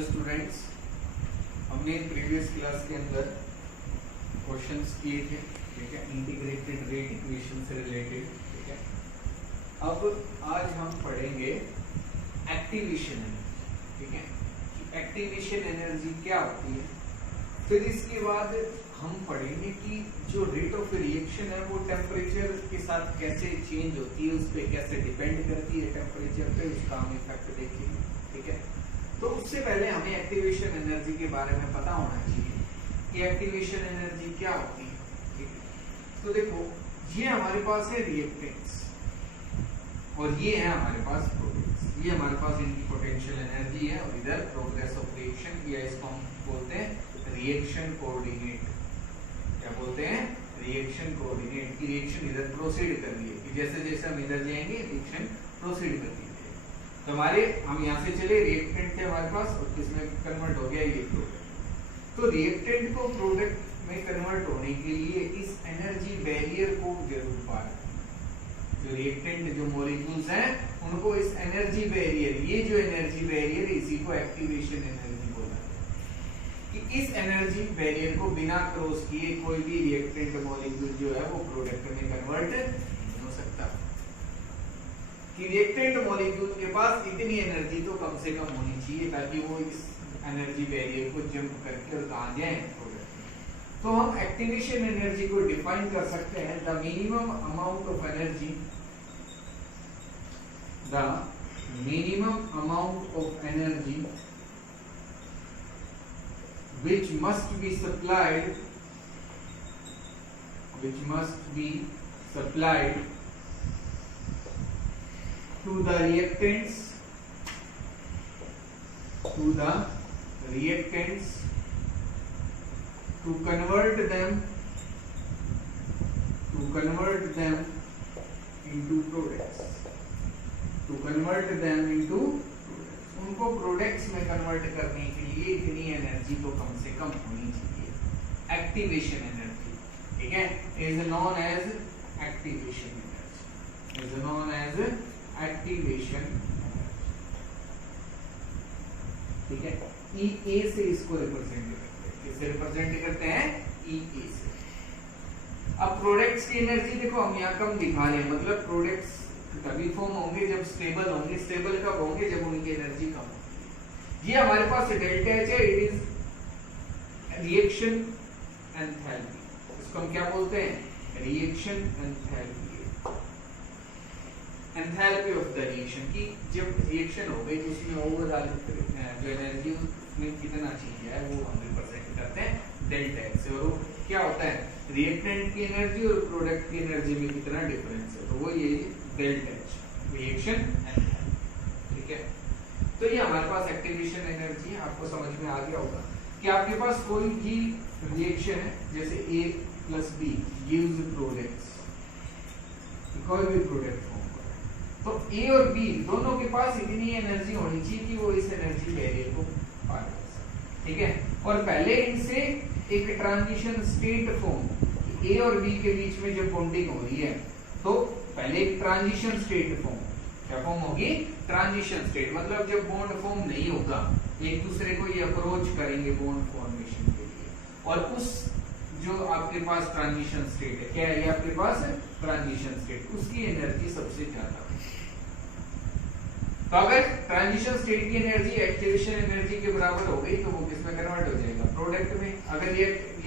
Hello students, हमने previous class के अंदर क्वेश्चंस किए थे, ठीक है, इंटीग्रेटेड रेट इक्वेशन से रिलेटेड, ठीक है। अब आज हम पढ़ेंगे एक्टिवेशन एनर्जी, ठीक है, कि एक्टिवेशन एनर्जी क्या होती है। फिर इसके बाद हम पढ़ेंगे कि जो रेट ऑफ रिएक्शन है वो टेम्परेचर के साथ कैसे चेंज होती है, उस पर कैसे डिपेंड करती है टेम्परेचर पे, उसका हम इफेक्ट देखेंगे, ठीक है। तो उससे पहले हमें एक्टिवेशन एनर्जी के बारे में पता होना चाहिए कि एक्टिवेशन एनर्जी क्या होती है, ठीक है। तो देखो, ये हमारे पास है रिएक्टेंट्स और ये है हमारे पास प्रोडक्ट्स। ये हमारे पास इनकी पोटेंशियल एनर्जी है और इधर प्रोग्रेस ऑफ रिएक्शन, या इसको हम बोलते हैं रिएक्शन कोऑर्डिनेट। क्या बोलते हैं? Reaction coordinate. की रिएक्शन इधर प्रोसीड कर रही है, कि जैसे जैसे हम इधर जाएंगे रिएक्शन प्रोसीड कर रही है। तो हमारे हम यहाँ से चले, रिएक्टेंट थे हमारे पास और किसमें कन्वर्ट हो गया? ये प्रोडक्ट। तो रिएक्टेंट को प्रोडक्ट में कन्वर्ट होने के लिए इस एनर्जी बैरियर को जरूर पार करना। जो रिएक्टेंट जो मॉलिक्यूल्स हैं उनको इस एनर्जी बैरियर, ये जो एनर्जी बैरियर, इसी को एक्टिवेशन एनर्जी बोला जाता है। कि इस एनर्जी बैरियर को बिना क्रॉस किए कोई भी रिएक्टेंट मॉलिक्यूल जो है वो प्रोडक्ट में कन्वर्ट नहीं हो सकता। कि रिएक्टेंट मॉलिक्यूल के पास इतनी एनर्जी तो कम से कम होनी चाहिए ताकि वो इस एनर्जी बैरियर को जंप करके और कहां जाए, प्रोडक्ट में। तो हम एक्टिवेशन एनर्जी को डिफाइन कर सकते हैं, the minimum amount of energy, the minimum amount of energy which must be supplied to the reactants to convert them into products, उनको प्रोडक्ट्स में कन्वर्ट करने के लिए इतनी एनर्जी तो कम से कम होनी चाहिए। एक्टिवेशन एनर्जी, ठीक है, is known as activation energy, is known as activation energy, ठीक है। ई से इसको रिप्रेजेंट करते हैं, किससे रिप्रेजेंट करते हैं? ई से। अब प्रोडक्ट्स की एनर्जी देखो हम यहाँ कम दिखा रहे हैं, मतलब प्रोडक्ट्स तभी फॉर्म होंगे जब स्टेबल होंगे। स्टेबल कब होंगे? जब उनकी एनर्जी कम होगी। ये हमारे पास डेल्टा एच है, इट इज रिएक्शन एंथैल्पी। इसको हम क्या बोलते हैं? Reaction enthalpy. Enthalpy of the reaction, की जब रिएक्शन हो गई तो उसमें ओवरऑल जो एनर्जी उसमें कितना चीज है वो हम रिप्रेजेंट करते हैं डेल्टा एच से। और वो क्या होता है? रिएक्टेंट की एनर्जी और प्रोडक्ट की एनर्जी में कितना डिफरेंस है, तो वो ये डेल्टा एच, रिएक्शन एंथैल्पी, ठीक है। तो ये हमारे पास एक्टिवेशन एनर्जी है। आपको समझ में आ गया होगा कि आपके पास कोई भी रिएक्शन है, जैसे A + B गिव्स प्रोडक्ट्स, कोई भी प्रोडक्ट फॉर्म कर रहा है, तो A और B दोनों के पास इतनी एनर्जी होनी चाहिए कि वो इस एनर्जी बैरियर को पार कर सके, ठीक है। और पहले इनसे एक ट्रांजिशन स्टेट फॉर्म, A और B के बीच में जब बॉन्डिंग हो रही है तो पहले एक ट्रांजिशन स्टेट फॉर्म, क्या फॉर्म होगी? Transition state. मतलब जब बॉन्ड फॉर्म नहीं होगा, एक दूसरे को ये अप्रोच करेंगे बॉन्ड फॉर्मेशन के लिए, और उस जो आपके पास ट्रांजिशन स्टेट है, क्या है ये आपके पास? ट्रांजिशन स्टेट, उसकी एनर्जी सबसे ज्यादा है। तो अगर ट्रांजिशन स्टेट की एनर्जी एक्टिवेशन एनर्जी के बराबर हो गई तो वो किसमें कन्वर्ट हो जाएगा? प्रोडक्ट में। अगर ये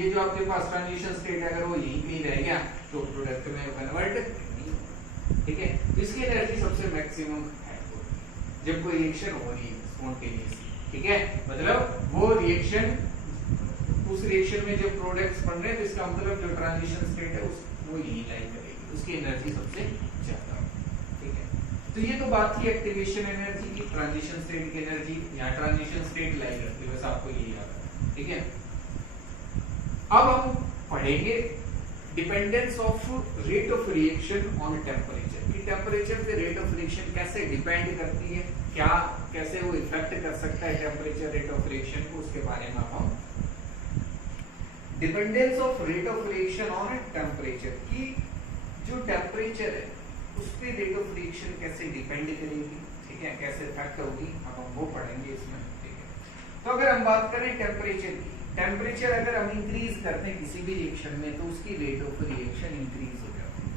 जो आपके पास ट्रांजिशन स्टेट है अगर वो यहीं पे रह गया तो प्रोडक्ट में कन्वर्ट नहीं होगा, ठीक है। तो इसकी एनर्जी सबसे मैक्सिमम है जब कोई रिएक्शन हो रही है स्पॉन्टेनियसली, ठीक है। मतलब वो रिएक्शन, उस रिएक्शन में जब प्रोडक्ट्स बन रहे हैं तो इसका मतलब जो ट्रांजिशन स्टेट है वो यहीं लाई करेगी, उसकी एनर्जी सबसे ज्यादा, ठीक है। तो ये तो बात थी एक्टिवेशन एनर्जी की, ट्रांजिशन स्टेट की एनर्जी। यहाँ ट्रांजिशन स्टेट लाई करती है, बस आपको ये याद है, ठीक है। अब हम पढ़ेंगे dependence of rate of reaction on temperature, कि टेम्परेचर पे रेट ऑफ रिएक्शन कैसे डिपेंड करती है, क्या कैसे वो इफेक्ट कर सकता है टेम्परेचर रेट ऑफ रिएक्शन को, उसके बारे में हम dependence of rate of reaction on temperature, की जो टेम्परेचर है उस पर रेट ऑफ रिएक्शन कैसे डिपेंड करेगी, ठीक है, कैसे इफेक्ट होगी, अब हम वो पढ़ेंगे इसमें, ठीक है। तो अगर हम बात करें टेम्परेचर की, टेम्परेचर अगर हम इंक्रीज करते हैं किसी भी रिएक्शन में तो उसकी रेट ऑफ रिएक्शन इंक्रीज हो जाती है।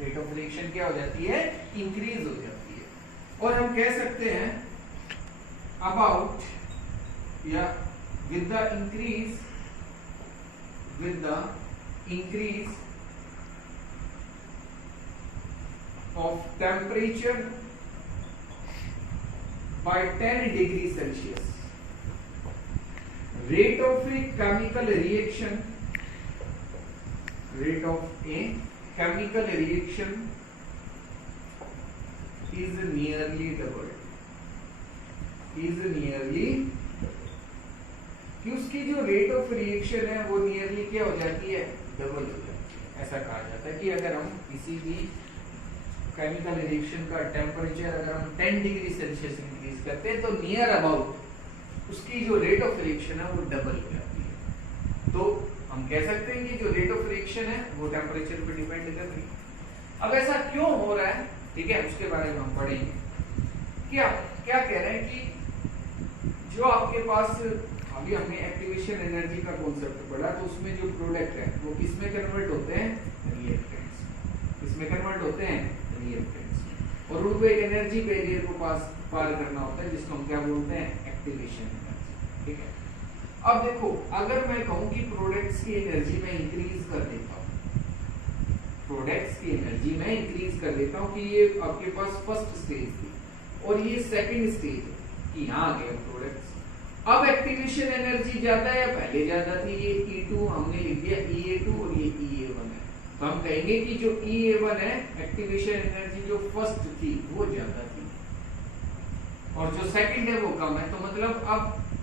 रेट ऑफ रिएक्शन क्या हो जाती है? इंक्रीज हो जाती है। और हम कह सकते हैं अबाउट या with the increase of temperature by 10 degrees Celsius, rate of a chemical reaction is nearly doubled, कि उसकी जो रेट ऑफ रिएक्शन है वो नियरली क्या हो जाती है? डबल हो जाती है। ऐसा कहा जाता है कि अगर हम किसी भी केमिकल रिएक्शन का टेम्परेचर अगर हम 10 डिग्री सेल्सियस इंक्रीज करते हैं तो नियर अबाउट उसकी जो रेट ऑफ रिएक्शन है वो डबल हो जाती है। तो हम कह सकते हैं कि जो रेट ऑफ रिएक्शन है वो टेम्परेचर पर डिपेंड कर रही है। अब ऐसा क्यों हो रहा है, ठीक है, उसके बारे में हम पढ़ेंगे। क्या कह रहे हैं कि जो आपके पास अभी हमने एक्टिवेशन एनर्जी का कॉन्सेप्ट पढ़ा, तो उसमें जो प्रोडक्ट है वो किसमें कन्वर्ट होते हैं? रिएक्टेंट्स। किसमें कन्वर्ट होते हैं? रिएक्टेंट्स। और उनको एक एनर्जी बैरियर को पार करना होता है जिसको हम क्या बोलते हैं? Activation energy. ठीक है, अब देखो अगर मैं कहूं कि प्रोडक्ट्स की एनर्जी में इंक्रीज कर देता हूं, प्रोडक्ट्स की एनर्जी में इंक्रीज कर देता हूं कि ये आपके पास फर्स्ट स्टेज थी और ये सेकंड स्टेज है कि यहाँ आ गए प्रोडक्ट्स। अब एक्टिवेशन एनर्जी ज्यादा है या पहले ज्यादा थी? ये E2 हमने लिख दिया EA2 और ये EA1 है, तो हम कहेंगे कि जो EA1 है एक्टिवेशन एनर्जी जो फर्स्ट थी वो ज्यादा थी और जो सेकंड है वो कम है। तो मतलब अब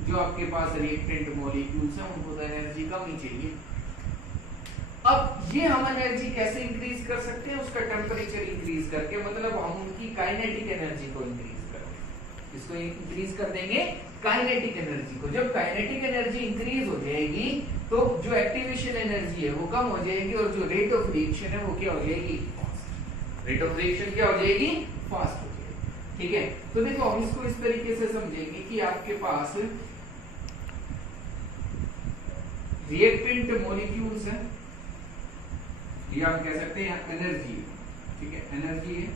जो आपके पास रिएक्टेंट मॉलिक्यूल्स हैं उनको तो एनर्जी कम ही चाहिए। अब ये हम एनर्जी कैसे इंक्रीज कर सकते हैं? उसका टेम्परेचर इंक्रीज करके, मतलब हम उनकी काइनेटिक एनर्जी को इंक्रीज करेंगे। इसको इंक्रीज कर देंगे काइनेटिक एनर्जी को। जब काइनेटिक एनर्जी इंक्रीज हो जाएगी तो जो एक्टिवेशन एनर्जी है वो कम हो जाएगी और जो रेट ऑफ रिएक्शन है वो क्या हो जाएगी? फास्ट। रेट ऑफ रिएक्शन क्या हो जाएगी? फास्ट हो जाएगी। ठीक है, तो देखो हम इसको इस तरीके से समझेंगे कि आपके पास रिएक्टेंट मॉलिक्यूल्स है, ये हम कह सकते हैं एनर्जी है, ठीक है, एनर्जी है,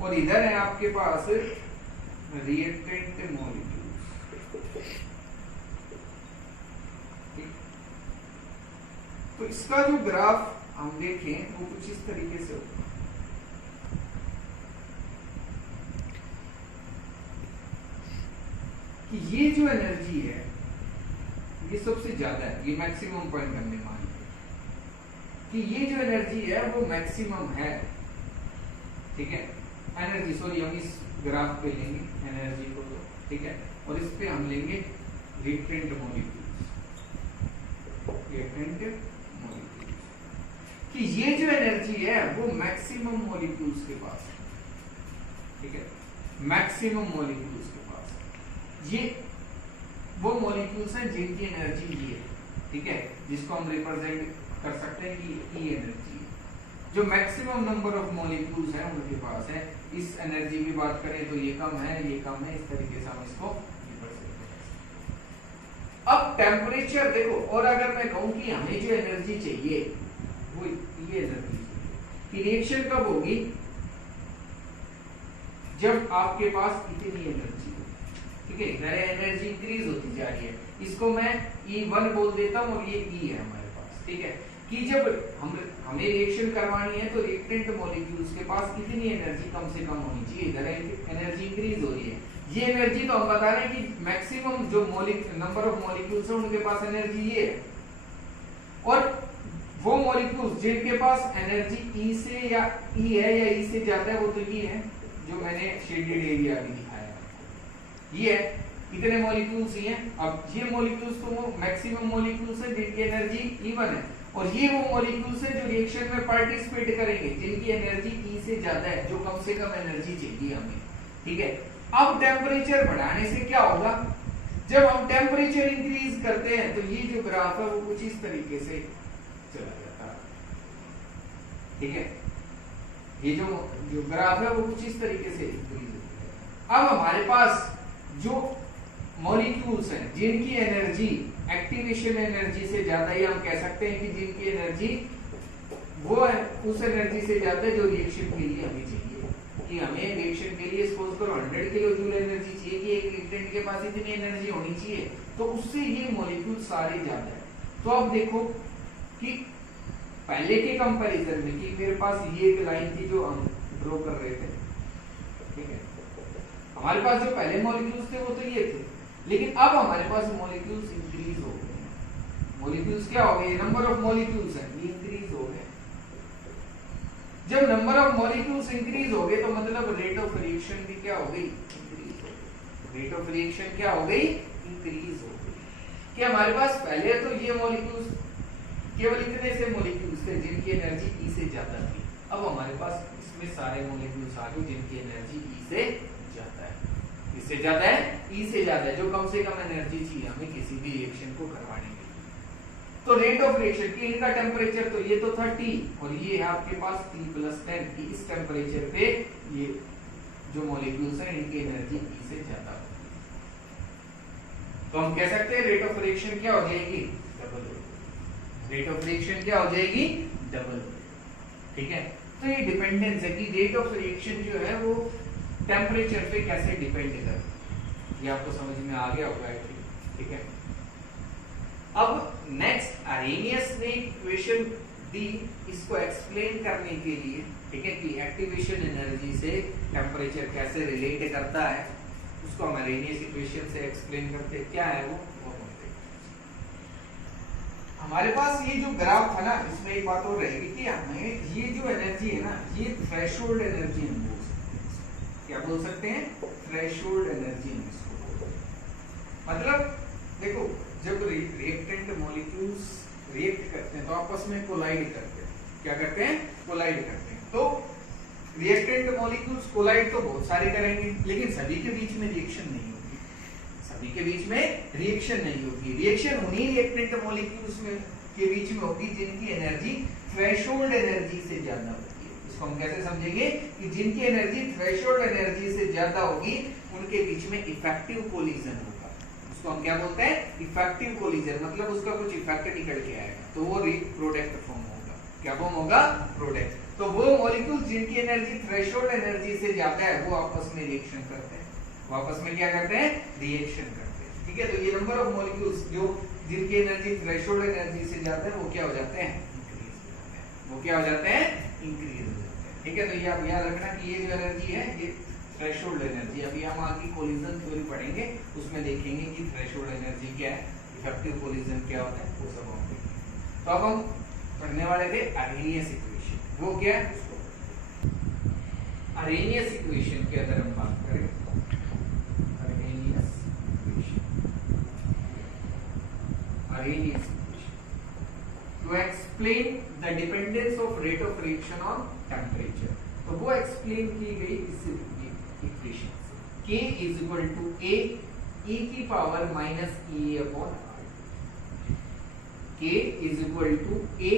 और इधर है आपके पास रिएक्टेंट मॉलिक्यूल्स। तो इसका जो ग्राफ हम देखें वो कुछ इस तरीके से होगा कि ये जो एनर्जी है ये सबसे ज्यादा है, ये मैक्सिमम पॉइंट हमने मान लिया कि ये जो एनर्जी है वो मैक्सिमम है। ठीक है, एनर्जी, सॉरी हम इस ग्राफ पे लेंगे एनर्जी को, तो ठीक है, और इस पे हम लेंगे रिएक्टेंट मॉलिक्यूल्स, कि ये जो एनर्जी है वो मैक्सिमम मॉलिक्यूल्स के पास है। ठीक है, मैक्सिमम मॉलिक्यूल्स के पास ये वो मॉलिक्यूल्स हैं जिनकी एनर्जी ये है, ठीक है, जिसको हम रिप्रेजेंट कर सकते हैं कि ई एनर्जी है। जो मैक्सिमम नंबर ऑफ मॉलिक्यूल्स हैं उनके पास है। इस एनर्जी की बात करें तो ये कम है, ये कम है, इस तरीके से हम इसको रिप्रेजेंट कर सकते हैं। अब टेम्परेचर देखो, और अगर मैं कहूं कि हमें जो एनर्जी चाहिए वो ये एनर्जी चाहिए कि रिएक्शन कब होगी? जब आपके पास इतनी एनर्जी हो, ठीक है, एनर्जी इंक्रीज होती जा रही है। इसको मैं E1 बोल देता हूं और ये E है हमारे पास। ठीक है, कि जब हमें रिएक्शन करवानी है तो रिएक्टेंट मॉलिक्यूल्स के पास कितनी एनर्जी कम से कम होनी चाहिए? इधर एनर्जी इंक्रीज हो रही है, ये एनर्जी तो हम बता रहे हैं कि मैक्सिमम जो नंबर ऑफ मॉलिक्यूल्स है उनके पास एनर्जी ये है, और वो मॉलिक्यूल्स जिनके पास एनर्जी E से या E है या E से ज्यादा है वो तो ये है जो मैंने शेडेड एरिया भी दिखाया है, ये है, इतने मॉलिक्यूल्स ही हैं। अब ये मॉलिक्यूल्स तो वो मैक्सिमम मॉलिक्यूल्स हैं जिनकी एनर्जी E1 है, और ये वो मॉलिक्यूल्स हैं जो रिएक्शन में पार्टिसिपेट करेंगे जिनकी एनर्जी E से ज्यादा है, जो कम से कम एनर्जी चाहिए हमें। ठीक है, अब टेम्परेचर बढ़ाने से क्या होगा? जब हम टेम्परेचर इंक्रीज करते हैं तो ये जो ग्राफ है वो कुछ इस तरीके से चला जाता है। ठीक है, ये जो ग्राफ है वो कुछ इस तरीके से इंक्रीज होता है। अब हमारे पास जो मॉलिक्यूल्स हैं जिनकी एनर्जी एक्टिवेशन एनर्जी से ज्यादा, या हम कह सकते हैं कि जिनकी एनर्जी वो उस एनर्जी से ज्यादा है जो रिएक्शन के लिए हमें चाहिए, कि हमें रिएक्शन के लिए सपोज करो 100 किलो जूल एनर्जी चाहिए, कि एक रिएक्टेंट के पास इतनी एनर्जी होनी चाहिए, तो उससे ये मॉलिक्यूल सारे ज्यादा है। तो अब देखो कि पहले के कंपैरिजन में, कि मेरे पास ये एक लाइन थी जो हम ड्रॉ कर रहे थे, ठीक है, हमारे पास जो पहले मॉलिक्यूल्स थे वो तो ये थे, लेकिन अब हमारे पास मॉलिक्यूल्स इंक्रीज हो गए हैं। मॉलिक्यूल्स क्या हो गए, नंबर ऑफ मॉलिक्यूल्स हैं ये इंक्रीज हो गए। जब नंबर ऑफ मॉलिक्यूल्स इंक्रीज हो गए तो मतलब रेट ऑफ रिएक्शन भी क्या हो गई, इंक्रीज हो गई। रेट ऑफ रिएक्शन क्या हो गई, इंक्रीज हो गई। कि हमारे पास पहले तो ये मॉलिक्यूल्स केवल इतने से मॉलिक्यूल्स थे जिनकी एनर्जी ई से ज्यादा थी, अब हमारे पास इसमें सारे मॉलिक्यूल्स आ गए जिनकी एनर्जी ई से ज्यादा है। इससे ज्यादा है, ई से ज्यादा है, जो कम से कम एनर्जी चाहिए हमें किसी भी रिएक्शन को करवाने के लिए। तो रेट ऑफ रिएक्शन की इनका टेम्परेचर तो ये तो था T, और ये है आपके पास T+10, की इस टेम्परेचर पे ये जो मॉलिक्यूल्स हैं इनकी एनर्जी ई से ज्यादा होगी। तो हम कह सकते हैं रेट ऑफ रिएक्शन क्या हो जाएगी, डबल हो जाएगी। रेट ऑफ रिएक्शन क्या हो जाएगी, डबल हो जाएगी। ठीक है, तो ये डिपेंडेंस है कि रेट ऑफ रिएक्शन जो है वो टेम्परेचर पे कैसे डिपेंड है, ये आपको समझ में आ गया होगा। ठीक है, अब नेक्स्ट अरेनियस ने इक्वेशन दी इसको एक्सप्लेन करने के लिए, ठीक है, कि एक्टिवेशन एनर्जी से टेम्परेचर कैसे रिलेट करता है, उसको हम अरेनियस इक्वेशन से एक्सप्लेन करते हैं। क्या है वो बोलते हैं। हमारे पास ये जो ग्राफ था ना, इसमें एक बात और रहेगी कि हमें ये जो एनर्जी है ना, ये थ्रेशोल्ड एनर्जी हम बोल सकते हैं। क्या बोल सकते हैं, थ्रेशोल्ड एनर्जी हम इसको बोलते हैं। मतलब देखो, जब रिएक्टेंट मॉलिक्यूल्स रिएक्ट करते हैं तो आपस में कोलाइड करते हैं। क्या करते हैं, कोलाइड करते हैं। तो रिएक्टेंट मॉलिक्यूल्स कोलाइड तो बहुत सारे करेंगे, लेकिन सभी के बीच में रिएक्शन नहीं होगी। सभी के बीच में रिएक्शन नहीं होगी। रिएक्शन उन्हीं रिएक्टेंट मॉलिक्यूल्स में के बीच में होगी जिनकी एनर्जी थ्रेशोल्ड एनर्जी से ज्यादा होगी। इसको हम कैसे समझेंगे कि जिनकी एनर्जी थ्रेशोल्ड एनर्जी से ज्यादा होगी उनके बीच में इफेक्टिव कोलिजन होगा। उसको हम क्या बोलते हैं, इफेक्टिव कोलिजन। मतलब उसका कुछ इफेक्ट निकल के आएगा, तो वो प्रोडक्ट फॉर्म होगा। क्या फॉर्म होगा, प्रोडक्ट। तो वो मॉलिक्यूल्स जिनकी एनर्जी थ्रेशोल्ड एनर्जी से ज्यादा है वो आपस में रिएक्शन करते हैं। वो आपस में क्या करते हैं, रिएक्शन करते हैं। ठीक है, तो ये नंबर ऑफ मॉलिक्यूल्स जो जिनकी एनर्जी थ्रेशोल्ड एनर्जी से ज्यादा है वो क्या हो जाते हैं, इंक्रीज हो जाते हैं। वो क्या हो जाते हैं, इंक्रीज हो जाते हैं। ठीक है, तो ये आप याद रखना कि ये जो एनर्जी है ये थ्रेशोल्ड एनर्जी। अभी हम आगे कोलिजन थ्योरी पढ़ेंगे, उसमें देखेंगे कि थ्रेशोल्ड एनर्जी क्या है, इफेक्टिव कोलिजन क्या होता है, वो सब हम देखेंगे। तो अब हम पढ़ने वाले थे अरेनियस इक्वेशन। वो क्या है, अरेनियस इक्वेशन की अगर हम बात करें, Arrhenius equation to explain the dependence of rate of reaction on temperature, तो वो एक्सप्लेन की गई इस इक्वेशन से। K is equal to A e की power minus E upon R। K is equal to A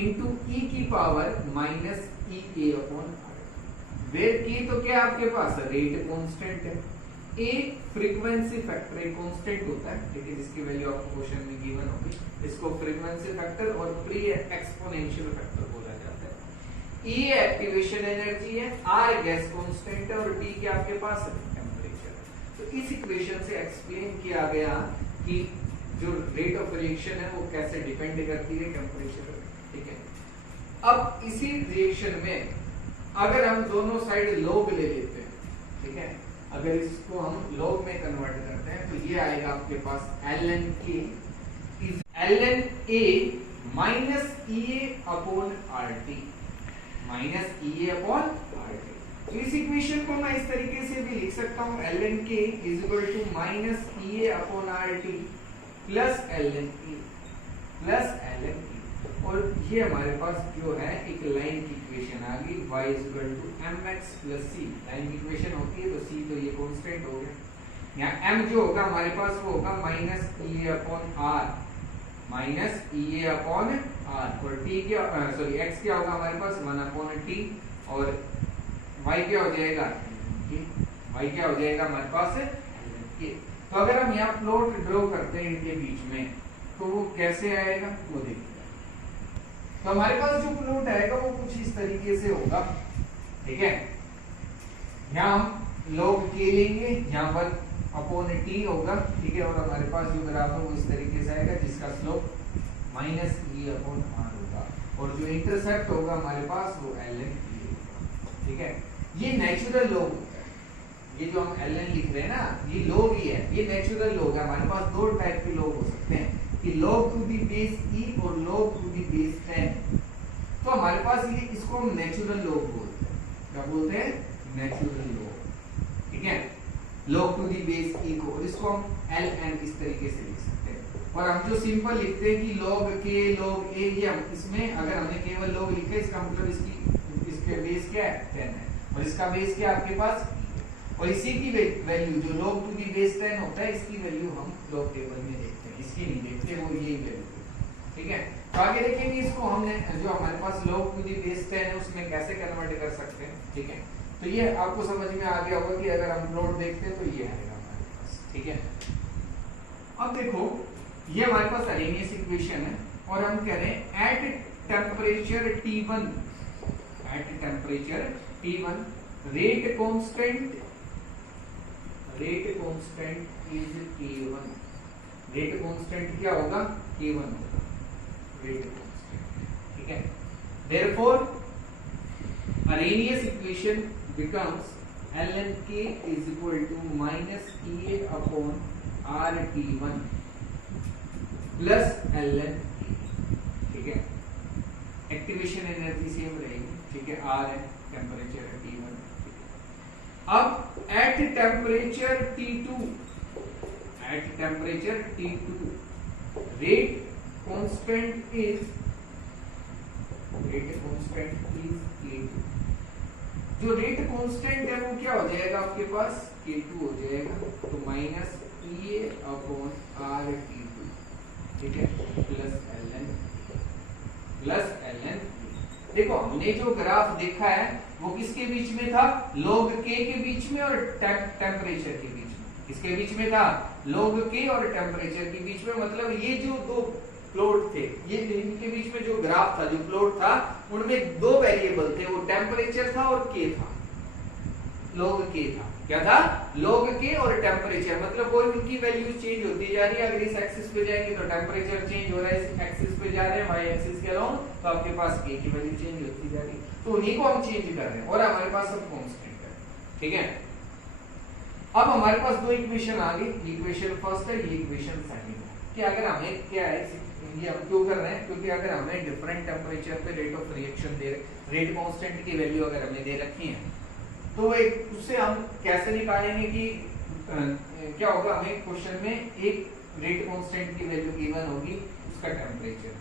into E की power minus E A upon R, where K तो क्या आपके पास रेट कांस्टेंट है, A फ्रीक्वेंसी फैक्टर एक constant होता है, लेकिन इसकी वैल्यू आपको क्वेश्चन में गिवन होगी। इसको फ्रीक्वेंसी फैक्टर और प्री एक्सपोनेंशियल फैक्टर बोला जाता है। E एक्टिवेशन एनर्जी है, R गैस कांस्टेंट है और T क्या आपके पास है, टेंपरेचर। तो इस इक्वेशन से एक्सप्लेन किया गया कि जो रेट ऑफ रिएक्शन है वो कैसे डिपेंड करती है टेंपरेचर पर। ठीक है, अब इसी रिएक्शन में अगर हम दोनों साइड लॉग ले लेते हैं, ठीक है, अगर इसको हम लॉग में कन्वर्ट करते हैं तो ये आएगा आपके पास ln k is ln a minus ea upon rt, minus ea upon rt। तो इस इक्वेशन को मैं इस तरीके से भी लिख सकता हूँ, ln k is equal to minus ea upon rt plus ln e plus ln e। और ये हमारे पास जो है एक लाइन की इक्वेशन आ गई, y is equal to mx plus c। Line की इक्वेशन होती है तो c तो ये कांस्टेंट हो गया। यहाँ m जो होगा हमारे पास वो होगा minus ea upon r, minus ea upon r, और t क्या सॉरी x क्या होगा हमारे पास 1 अपॉन t, और y क्या हो जाएगा, y क्या हो जाएगा हमारे पास के। तो अगर हम यहाँ प्लॉट ड्रॉ करते हैं इनके बीच में तो वो कैसे आएगा वो देखिए। तो हमारे पास जो प्लॉट आएगा वो कुछ इस तरीके से होगा, ठीक है। यहाँ हम log k लेंगे, यहाँ पर अपॉन टी होगा, ठीक है, और हमारे पास जो ग्राफ है वो इस तरीके से आएगा जिसका slope minus E upon R होगा, और जो इंटरसेप्ट होगा हमारे पास वो ln e होगा, ठीक है। ये नेचुरल लॉग होता है, ये जो हम ln लिख रहे हैं ना ये लॉग ही है, ये नेचुरल लॉग है। हमारे पास दो टाइप के लॉग हो सकते हैं कि log to the base e और log टू दी बेस 10। तो हमारे पास ये इसको हम नेचुरल लॉग बोलते हैं, क्या बोलते हैं, नेचुरल लॉग, ठीक है, log to the base e को, और इसको हम ln इस तरीके से लिख सकते हैं। और हम जो सिंपल लिखते हैं कि log k log a, ये हम इसमें अगर हमने केवल log लिखा है इसका मतलब इसके बेस क्या है 10 है, और इसका बेस क्या आपके पास, और इसी की वैल्यू जो log टू दी बेस 10 होता है इसकी वैल्यू हम log टेबल में देखते हैं, इसकी नहीं देखते, वो यही वैल्यू, ठीक है। तो आगे देखेंगे इसको हमने जो हमारे पास log टू दी बेस 10 है उसमें कैसे कन्वर्ट कर सकते हैं, ठीक है। तो ये आपको समझ में आ गया होगा कि अगर हम प्लॉट देखते हैं तो ये आएगा हमारे पास, ठीक है। अब देखो ये हमारे पास अरेनियस इक्वेशन है और हम कह रहे हैं at temperature T1, at temperature T1 rate constant is K1, rate constant क्या होगा, K1 होगा, रेट कांस्टेंट, ठीक है। Therefore Arrhenius equation becomes ln k is equal to minus EA upon RT1 plus ln k, ठीक है। Activation energy same रहेगी, ठीक है, R है, टेम्परेचर है T1। अब at temperature T2, at temperature T2 rate constant is K2। जो rate constant है वो क्या हो जाएगा आपके पास, K2 हो जाएगा, तो माइनस EA अपॉन RT2, ठीक है, प्लस ln। देखो हमने जो ग्राफ देखा है वो किसके बीच में था, log k के बीच में और टेम्परेचर के बीच में, किसके बीच में था, log k और टेम्परेचर के बीच में। मतलब ये जो दो प्लॉट थे, ये इनके बीच में जो ग्राफ था, जो प्लॉट था, उनमें दो वेरिएबल थे, वो टेम्परेचर था और k था, log k था, क्या था, log k और टेम्परेचर। मतलब कोई उनकी वैल्यू चेंज होती जा रही है, अगर इस एक्सिस पे जाएंगे तो टेम्परेचर चेंज हो रहा है, इस एक्सिस पे जा रहे हैं y एक्सिस के अलोंग तो आपके पास k की वैल्यू चेंज होती जा रही है, तो उन्हीं को हम चेंज कर रहे हैं और हमारे पास सब कांस्टेंट है, ठीक है। अब हमारे पास दो इक्वेशन आ गई, इक्वेशन फर्स्ट है, ये इक्वेशन सेकंड है, कि अगर हमें क्या है, ये हम क्यों कर रहे हैं, क्योंकि अगर हमें डिफरेंट टेम्परेचर पे rate of reaction they, rate constant की वैल्यू अगर हमें दे रखी है तो एक उससे हम कैसे निकालेंगे कि क्या होगा, हमें क्वेश्चन में एक रेट कांस्टेंट की वैल्यू गिवन होगी, उसका टेम्परेचर,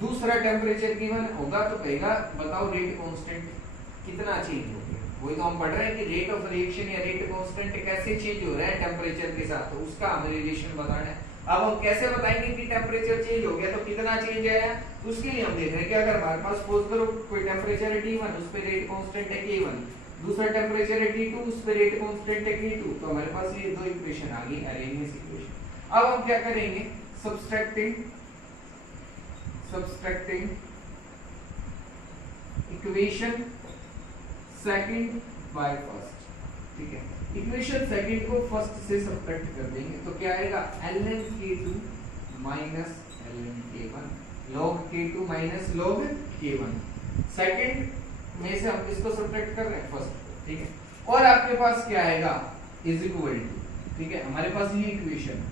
दूसरा टेम्परेचर गिवन होगा, तो कहेगा बताओ रेट कांस्टेंट कितना चेंज हो गया। वही तो हम पढ़ रहे हैं कि रेट ऑफ रिएक्शन या रेट कांस्टेंट कैसे चेंज हो रहा है टेम्परेचर के साथ, तो उसका हमें रिलेशन बताना है। अब हम कैसे बताएंगे कि टेम्परेचर चेंज हो गया तो कितना चेंज आया, उसके लिए हम देख रहे हैं कि अगर हमारे पास सपोज करो कोई टेम्परेचर है T1, उस पे रेट कांस्टेंट है K1, दूसरा टेम्परेचर है T2, उस पे रेट कांस्टेंट है K2, तो हमारे पास ये दो इक्वेशन आ गई, अरेनियस इक्वेशन। अब हम क्या करेंगे, subtracting equation second by first, ठीक है। इक्वेशन सेकंड को फर्स्ट से सब्ट्रैक्ट कर देंगे तो क्या आएगा, ln k2 minus ln k1, log k2 minus log k1। Second में से हम इसको सब्ट्रैक्ट कर रहे हैं फर्स्ट, ठीक है। और आपके पास क्या आएगा, इज इक्वल टू, ठीक है, हमारे पास ये equation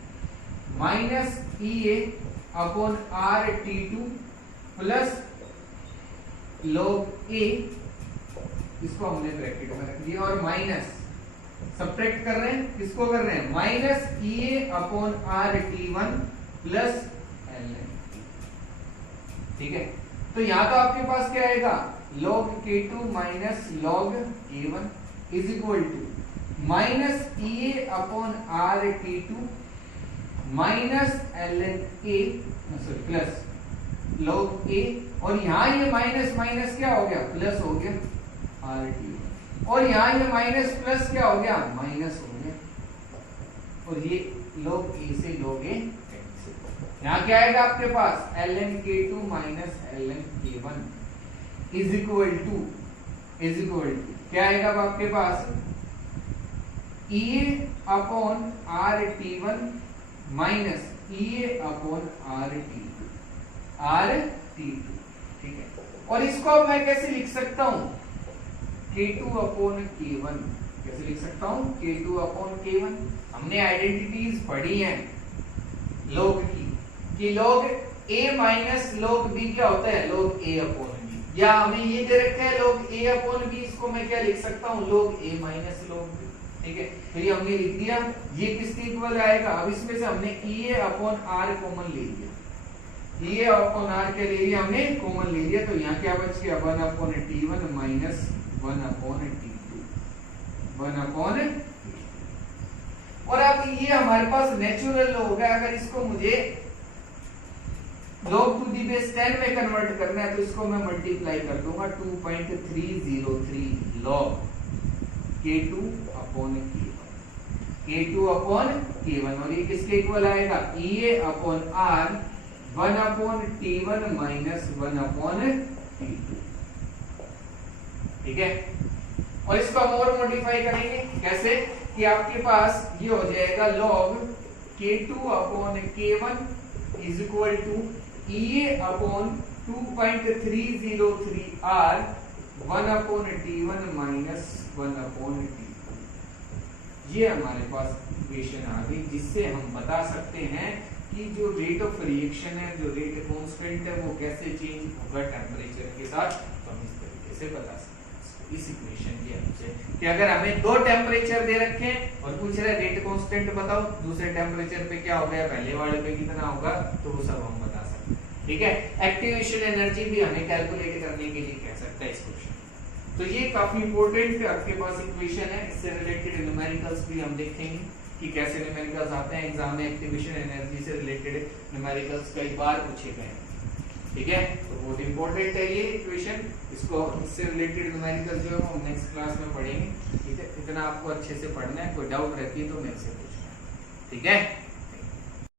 minus EA upon RT2 plus log A, इसको हमने ब्रैकेट में रख दिया, और माइनस सब्ट्रैक्ट कर रहे हैं, किसको कर रहे हैं, minus EA upon RT1 plus ln, ठीक है। तो यहां तो आपके पास क्या आएगा, log k2 minus log k1 is equal to minus EA upon RT2 minus ln A, sorry plus log A, और यहाँ ये माइनस माइनस क्या हो गया, प्लस हो गया RT1, और यहाँ ये माइनस प्लस क्या हो गया, माइनस हो गया, और ये log a से log a cancel। यहाँ क्या आएगा आपके पास ln k2 minus ln k1 is equal to क्या आएगा अब आपके पास e upon r t1 minus e upon r t2 ठीक है। और इसको अब मैं कैसे लिख सकता हूं k2 अपॉन k1 कैसे लिख सकता हूं k2 अपॉन k1। हमने आइडेंटिटीज पढ़ी हैं log की कि log a minus log b क्या होता है log a अपॉन b, या हमें ये दे रखा है log a अपॉन b, इसको मैं क्या लिख सकता हूं log a minus log b। ठीक है, फिर ये हमने लिख दिया, ये किसके इक्वल आएगा। अब इसमें से हमने e अपॉन r कॉमन ले लिया, e अपॉन r के ले लिया हमने कॉमन ले लिया, तो यहाँ क्या बच गया 1 upon t1 minus 1 upon t2 1 upon. और अब ये हमारे पास नेचुरल हो गया, अगर इसको मुझे log टू दी बेस 10 में कन्वर्ट करना है तो इसको मैं मल्टीप्लाई कर दूंगा 2.303 log k2 अपॉन k1 और ये किसके इक्वल आएगा e upon r 1 upon t1 minus 1 upon t2। ठीक है, और इसको हम और मॉडिफाई करेंगे कैसे कि आपके पास ये हो जाएगा log k2 upon k1 is equal to e upon 2.303 r 1 upon t1 minus 1 upon t2। ये हमारे पास इक्वेशन आ गई, जिससे हम बता सकते हैं कि जो रेट ऑफ रिएक्शन है, जो रेट कांस्टेंट है, वो कैसे चेंज होगा टेम्परेचर के साथ। तो हम इस तरीके से बता सकते हैं इस इक्वेशन की हेल्प से कि अगर हमें दो टेम्परेचर दे रखे हैं और पूछ रहे रेट कांस्टेंट बताओ, दूसरे टेम्परेचर पे क्या हो गया, पहले वाले पे कितना होगा, तो वो सब हम बता सकते हैं। ठीक है, एक्टिवेशन एनर्जी भी हमें कैलकुलेट करने के लिए कह सकता है इस क्वेश्चन। तो ये काफी इंपॉर्टेंट आपके पास इक्वेशन है, इससे रिलेटेड न्यूमेरिकल्स भी हम देखेंगे कि कैसे न्यूमेरिकल्स आते हैं एग्जाम में। एक्टिवेशन एनर्जी से रिलेटेड न्यूमेरिकल्स कई बार पूछे गए हैं। ठीक है, तो बहुत इंपॉर्टेंट है ये इक्वेशन, इसको इससे रिलेटेड न्यूमेरिकल जो है हम नेक्स्ट क्लास में पढ़ेंगे। ठीक है, इतना आपको अच्छे से पढ़ना है, कोई डाउट रहती है तो मेरे से पूछना। ठीक है।